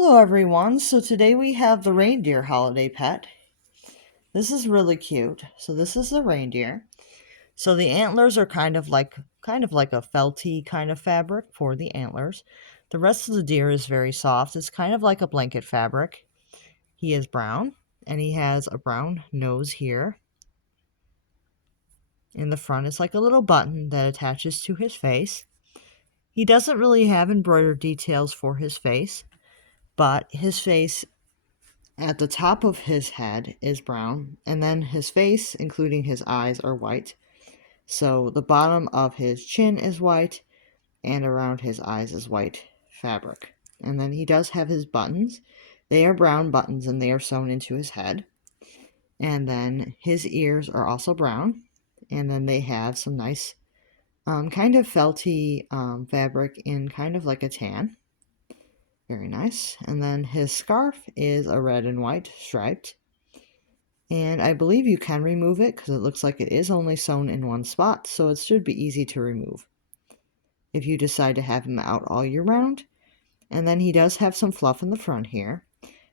Hello everyone, so today we have the reindeer holiday pet. This is really cute. So this is the reindeer. So the antlers are kind of like a felty kind of fabric for the antlers. The rest of the deer is very soft. It's kind of like a blanket fabric. He is brown and he has a brown nose here. In the front is like a little button that attaches to his face. He doesn't really have embroidered details for his face, but his face at the top of his head is brown, and then his face, including his eyes, are white. So the bottom of his chin is white, and around his eyes is white fabric. And then he does have his buttons. They are brown buttons, and they are sewn into his head. And then his ears are also brown, and then they have some nice kind of felty fabric in kind of like a tan. Very nice. And then his scarf is a red and white striped. And I believe you can remove it because it looks like it is only sewn in one spot, so it should be easy to remove if you decide to have him out all year round. And then he does have some fluff in the front here.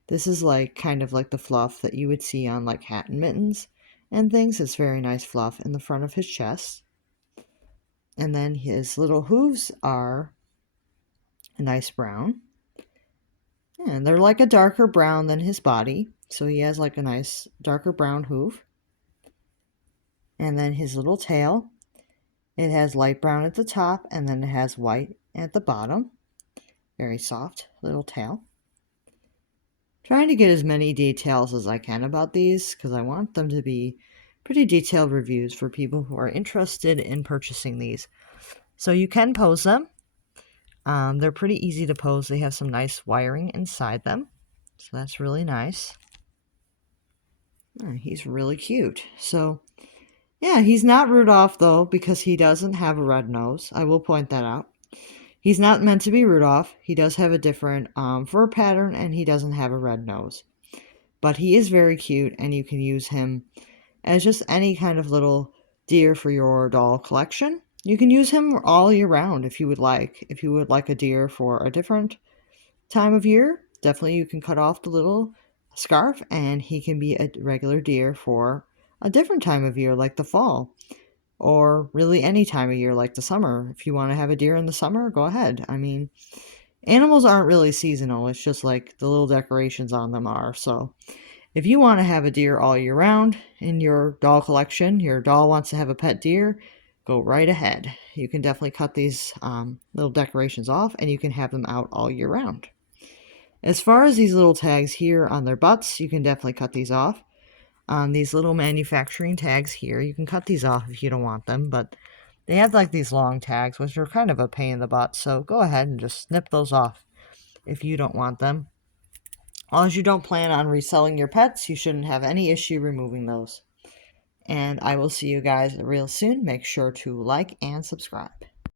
This is like kind of like the fluff that you would see on like hat and mittens and things. It's very nice fluff in the front of his chest. And then his little hooves are a nice brown. And they're like a darker brown than his body. So he has like a nice darker brown hoof. And then his little tail, it has light brown at the top and then it has white at the bottom. Very soft little tail. Trying to get as many details as I can about these because I want them to be pretty detailed reviews for people who are interested in purchasing these. So you can pose them. They're pretty easy to pose. They have some nice wiring inside them. So that's really nice. He's really cute. So yeah, he's not Rudolph though because he doesn't have a red nose. I will point that out. He's not meant to be Rudolph. He does have a different fur pattern and he doesn't have a red nose. But he is very cute and you can use him as just any kind of little deer for your doll collection. You can use him all year round if you would like. If you would like a deer for a different time of year, definitely you can cut off the little scarf and he can be a regular deer for a different time of year like the fall, or really any time of year like the summer. If you want to have a deer in the summer, go ahead. I mean, animals aren't really seasonal. It's just like the little decorations on them are. So if you want to have a deer all year round in your doll collection, your doll wants to have a pet deer, go right ahead. You can definitely cut these little decorations off and you can have them out all year round. As far as these little tags here on their butts, you can definitely cut these off. These little manufacturing tags here, you can cut these off if you don't want them, but they have like these long tags, which are kind of a pain in the butt, so go ahead and just snip those off if you don't want them. As long as you don't plan on reselling your pets, you shouldn't have any issue removing those. And I will see you guys real soon. Make sure to like and subscribe.